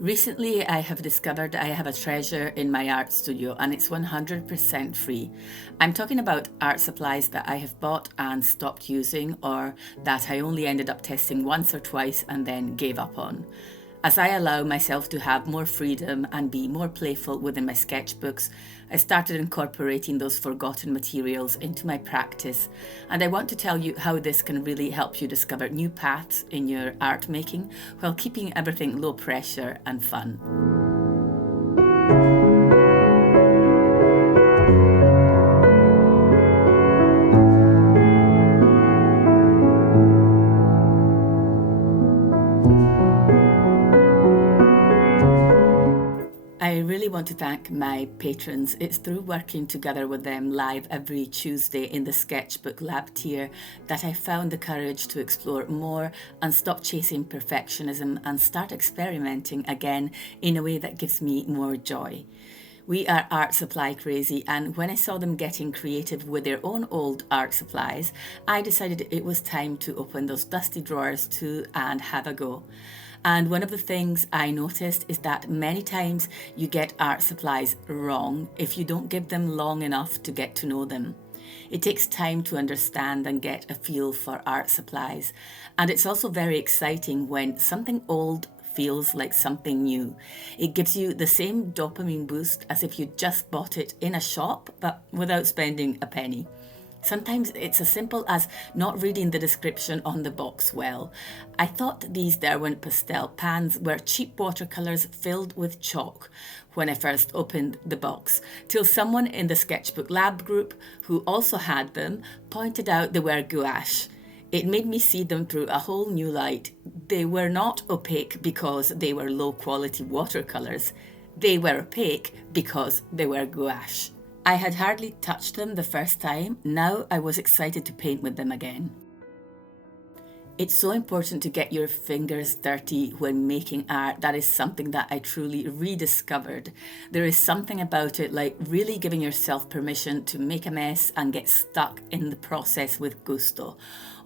Recently, I have discovered I have a treasure in my art studio and it's 100% free. I'm talking about art supplies that I have bought and stopped using, or that I only ended up testing once or twice and then gave up on. As I allow myself to have more freedom and be more playful within my sketchbooks, I started incorporating those forgotten materials into my practice, and I want to tell you how this can really help you discover new paths in your art making while keeping everything low pressure and fun. I really want to thank my patrons. It's through working together with them live every Tuesday in the Sketchbook Lab tier that I found the courage to explore more and stop chasing perfectionism and start experimenting again in a way that gives me more joy. We are art supply crazy, and when I saw them getting creative with their own old art supplies, I decided it was time to open those dusty drawers too and have a go. And one of the things I noticed is that many times you get art supplies wrong if you don't give them long enough to get to know them. It takes time to understand and get a feel for art supplies. And it's also very exciting when something old feels like something new. It gives you the same dopamine boost as if you just bought it in a shop, but without spending a penny. Sometimes it's as simple as not reading the description on the box well. I thought these Derwent pastel pans were cheap watercolours filled with chalk when I first opened the box, till someone in the Sketchbook Lab group, who also had them, pointed out they were gouache. It made me see them through a whole new light. They were not opaque because they were low-quality watercolours. They were opaque because they were gouache. I had hardly touched them the first time. Now I was excited to paint with them again. It's so important to get your fingers dirty when making art. That is something that I truly rediscovered. There is something about it, like really giving yourself permission to make a mess and get stuck in the process with gusto.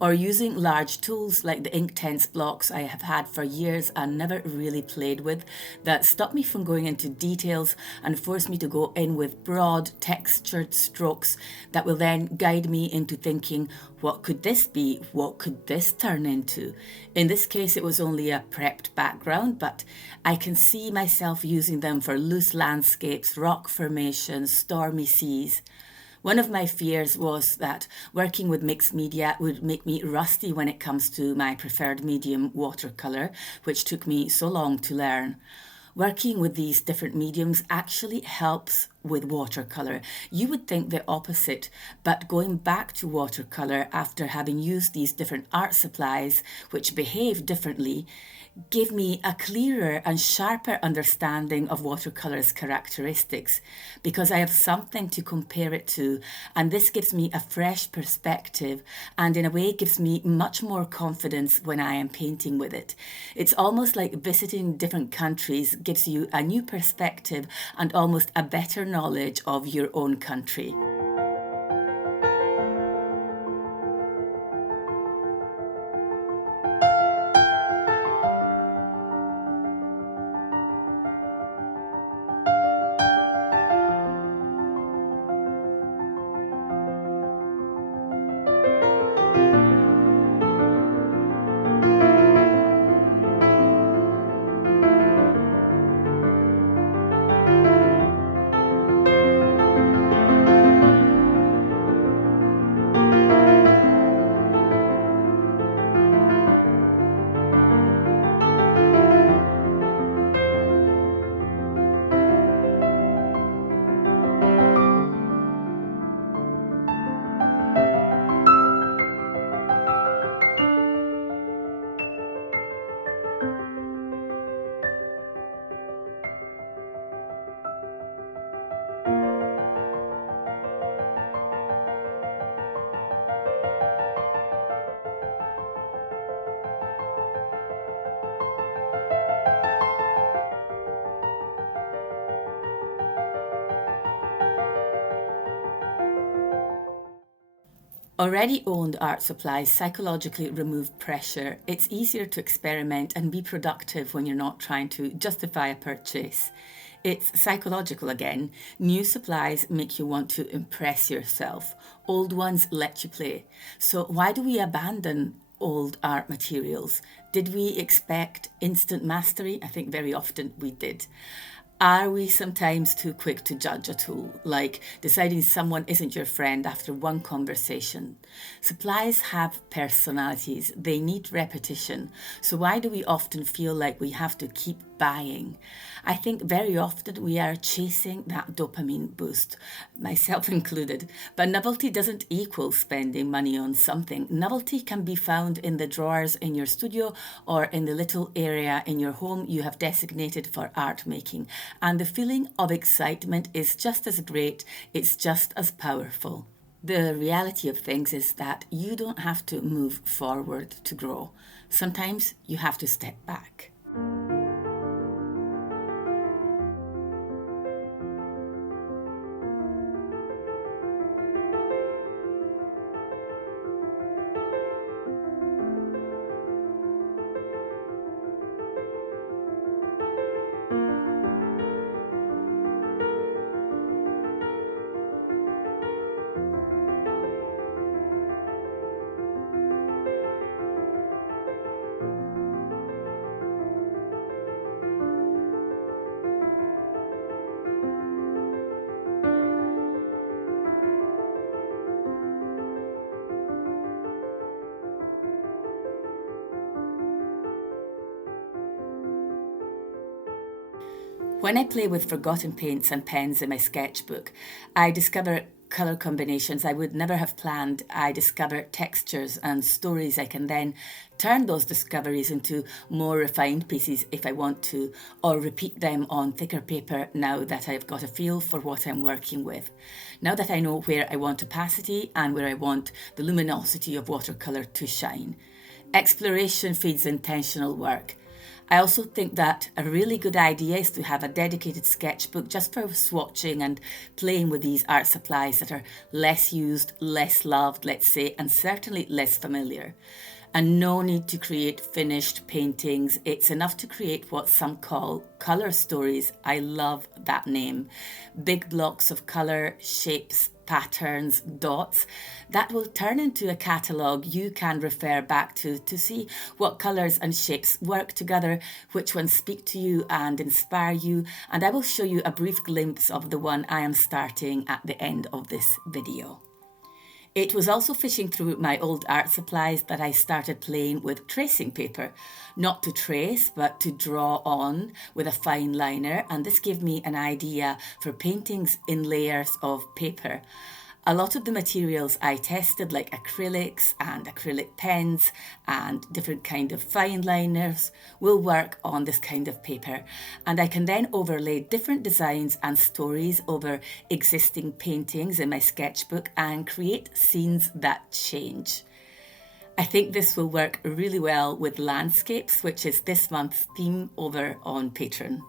Or using large tools like the Inktense blocks I have had for years and never really played with, that stop me from going into details and force me to go in with broad textured strokes that will then guide me into thinking, what could this be? What could this turn into? In this case, it was only a prepped background, but I can see myself using them for loose landscapes, rock formations, stormy seas. One of my fears was that working with mixed media would make me rusty when it comes to my preferred medium, watercolour, which took me so long to learn. Working with these different mediums actually helps with watercolour. You would think the opposite, but going back to watercolour after having used these different art supplies, which behave differently, gave me a clearer and sharper understanding of watercolour's characteristics, because I have something to compare it to, and this gives me a fresh perspective and in a way gives me much more confidence when I am painting with it. It's almost like visiting different countries gives you a new perspective and almost a better knowledge of your own country. Already owned art supplies psychologically remove pressure. It's easier to experiment and be productive when you're not trying to justify a purchase. It's psychological again. New supplies make you want to impress yourself. Old ones let you play. So why do we abandon old art materials? Did we expect instant mastery? I think very often we did. Are we sometimes too quick to judge a tool, like deciding someone isn't your friend after one conversation? Supplies have personalities, they need repetition. So why do we often feel like we have to keep buying? I think very often we are chasing that dopamine boost, myself included. But novelty doesn't equal spending money on something. Novelty can be found in the drawers in your studio or in the little area in your home you have designated for art making. And the feeling of excitement is just as great, it's just as powerful. The reality of things is that you don't have to move forward to grow. Sometimes you have to step back. When I play with forgotten paints and pens in my sketchbook, I discover colour combinations I would never have planned. I discover textures and stories. I can then turn those discoveries into more refined pieces if I want to, or repeat them on thicker paper now that I've got a feel for what I'm working with. Now that I know where I want opacity and where I want the luminosity of watercolour to shine. Exploration feeds intentional work. I also think that a really good idea is to have a dedicated sketchbook just for swatching and playing with these art supplies that are less used, less loved, let's say, and certainly less familiar. And no need to create finished paintings. It's enough to create what some call colour stories. I love that name. Big blocks of colour, shapes, patterns, dots, that will turn into a catalogue you can refer back to see what colours and shapes work together, which ones speak to you and inspire you, and I will show you a brief glimpse of the one I am starting at the end of this video. It was also fishing through my old art supplies that I started playing with tracing paper. Not to trace, but to draw on with a fine liner, and this gave me an idea for paintings in layers of paper. A lot of the materials I tested, like acrylics and acrylic pens and different kind of fine liners, will work on this kind of paper. And I can then overlay different designs and stories over existing paintings in my sketchbook and create scenes that change. I think this will work really well with landscapes, which is this month's theme over on Patreon.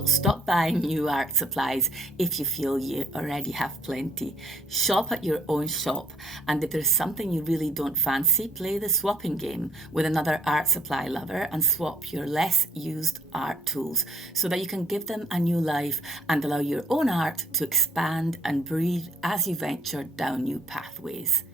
So stop buying new art supplies if you feel you already have plenty. Shop at your own shop, and if there's something you really don't fancy, play the swapping game with another art supply lover and swap your less used art tools so that you can give them a new life and allow your own art to expand and breathe as you venture down new pathways.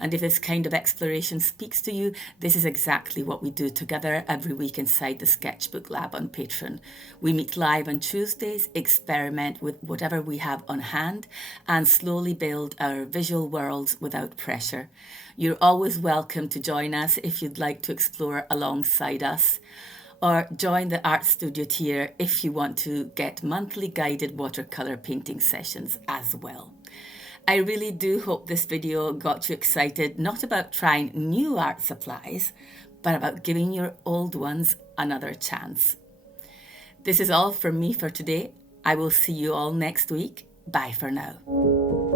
And if this kind of exploration speaks to you, this is exactly what we do together every week inside the Sketchbook Lab on Patreon. We meet live on Tuesdays, experiment with whatever we have on hand, and slowly build our visual worlds without pressure. You're always welcome to join us if you'd like to explore alongside us, or join the art studio tier if you want to get monthly guided watercolor painting sessions as well. I really do hope this video got you excited, not about trying new art supplies, but about giving your old ones another chance. This is all from me for today. I will see you all next week. Bye for now.